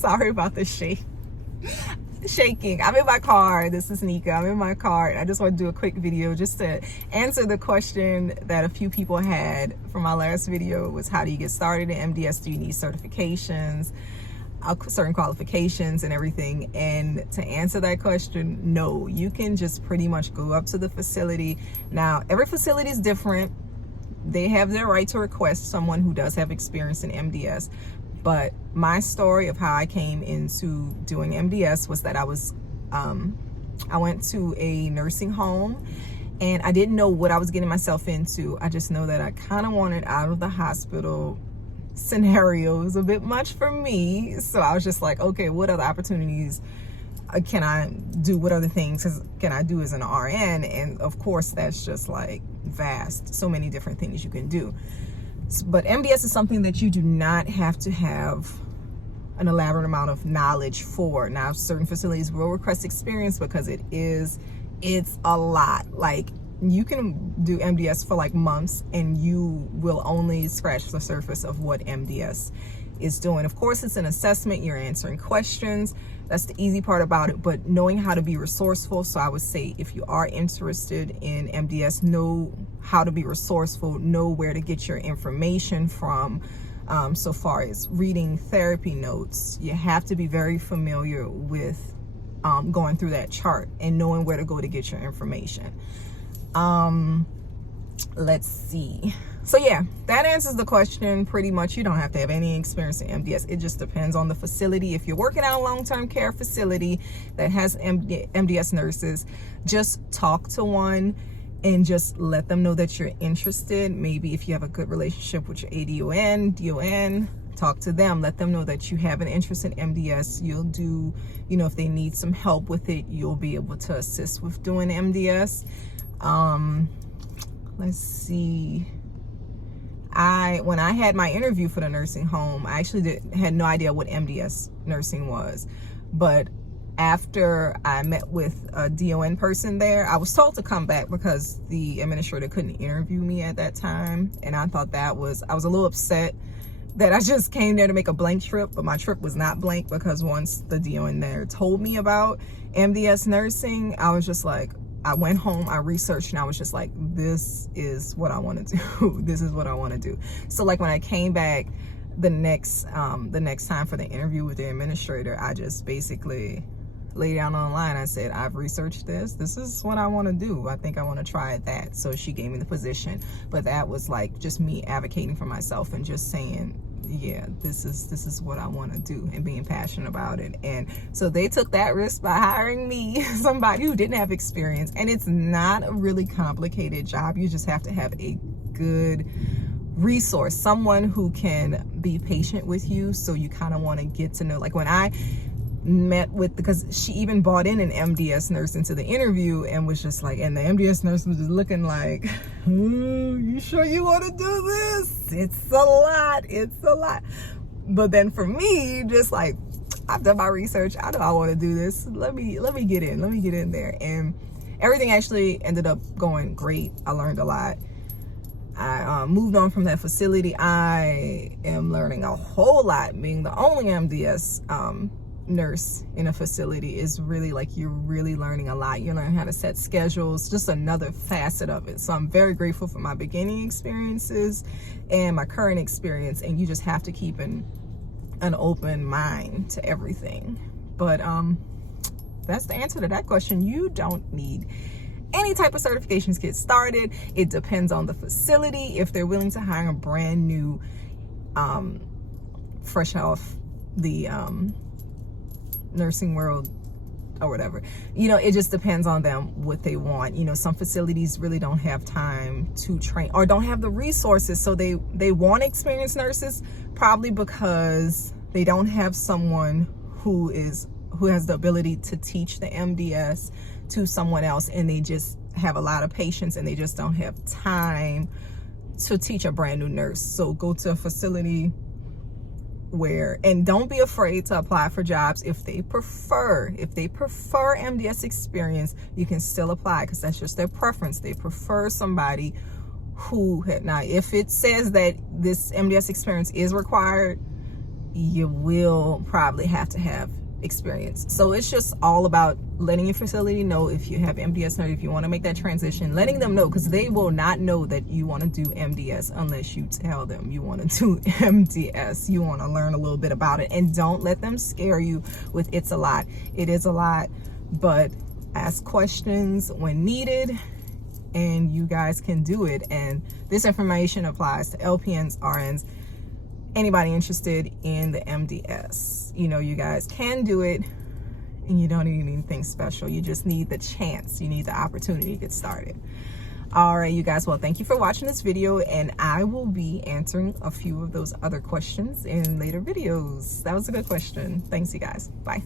Sorry about the shaking. I'm in my car. This is Nika. I'm in my car, and I just want to do a quick video just to answer the question that a few people had from my last video, was how do you get started in MDS? Do you need certifications, certain qualifications and everything? And to answer that question, no, you can just pretty much go up to the facility. Now, every facility is different. They have their right to request someone who does have experience in MDS. But my story of how I came into doing MDS was that I went to a nursing home, and I didn't know what I was getting myself into. I just know that I kind of wanted out of the hospital scenario. It was a bit much for me. So I was just like, okay, what other opportunities can I do? What other things can I do as an RN? And of course, that's just like vast. So many different things you can do. But MDS is something that you do not have to have an elaborate amount of knowledge for. Now, certain facilities will request experience because it's a lot. Like, you can do MDS for like months and you will only scratch the surface of what MDS is doing. Of course, it's an assessment. You're answering questions. That's the easy part about it, but knowing how to be resourceful. So I would say if you are interested in MDS, know how to be resourceful, know where to get your information from. So far as reading therapy notes, you have to be very familiar with going through that chart and knowing where to go to get your information. Let's see. So yeah, that answers the question pretty much. You don't have to have any experience in MDS. It just depends on the facility. If you're working at a long-term care facility that has MDS nurses, just talk to one and just let them know that you're interested. Maybe if you have a good relationship with your ADON, DON, talk to them. Let them know that you have an interest in MDS. You'll do, if they need some help with it, you'll be able to assist with doing MDS. Let's see. When I had my interview for the nursing home, I actually had no idea what MDS nursing was. But after I met with a DON person there, I was told to come back because the administrator couldn't interview me at that time. And I thought I was a little upset that I just came there to make a blank trip, but my trip was not blank, because once the DON there told me about MDS nursing, I was just like, I went home, I researched, and I was just like, this is what I want to do. This is what I want to do. So like when I came back the next time for the interview with the administrator, I just basically laid down on the line. I said, I've researched this. This is what I want to do. I think I want to try that. So she gave me the position. But that was like just me advocating for myself and just saying, yeah, this is what I want to do, and being passionate about it. And so they took that risk by hiring me, somebody who didn't have experience. And it's not a really complicated job. You just have to have a good resource, someone who can be patient with you. So you kind of want to get to know, like when I met with, because she even brought in an MDS nurse into the interview and was just like, and the MDS nurse was just looking like, you sure you want to do this? It's a lot. But then for me, just like, I've done my research, I know I want to do this, let me get in there. And everything actually ended up going great. I learned a lot. I moved on from that facility. I am learning a whole lot. Being the only MDS nurse in a facility is really like, you're really learning a lot. You learn how to set schedules, just another facet of it. So I'm very grateful for my beginning experiences and my current experience, and you just have to keep an open mind to everything. But that's the answer to that question. You don't need any type of certifications to get started. It depends on the facility. If they're willing to hire a brand new fresh off the nursing world or whatever, it just depends on them what they want. Some facilities really don't have time to train or don't have the resources, so they want experienced nurses, probably because they don't have someone who has the ability to teach the MDS to someone else, and they just have a lot of patience and they just don't have time to teach a brand new nurse. So go to a facility and don't be afraid to apply for jobs. If they prefer MDS experience, you can still apply, because that's just their preference. They prefer somebody who had, now if it says that this MDS experience is required, you will probably have to have experience. So it's just all about letting your facility know if you have MDS nursing, if you want to make that transition, letting them know, because they will not know that you want to do MDS unless you tell them you want to do MDS. You want to learn a little bit about it, and don't let them scare you with it's a lot. It is a lot, but ask questions when needed and you guys can do it. And this information applies to LPNs, RNs, anybody interested in the MDS. You know, you guys can do it, and you don't need anything special. You just need the chance. You need the opportunity to get started. All right, you guys. Well, thank you for watching this video, and I will be answering a few of those other questions in later videos. That was a good question. Thanks, you guys. Bye.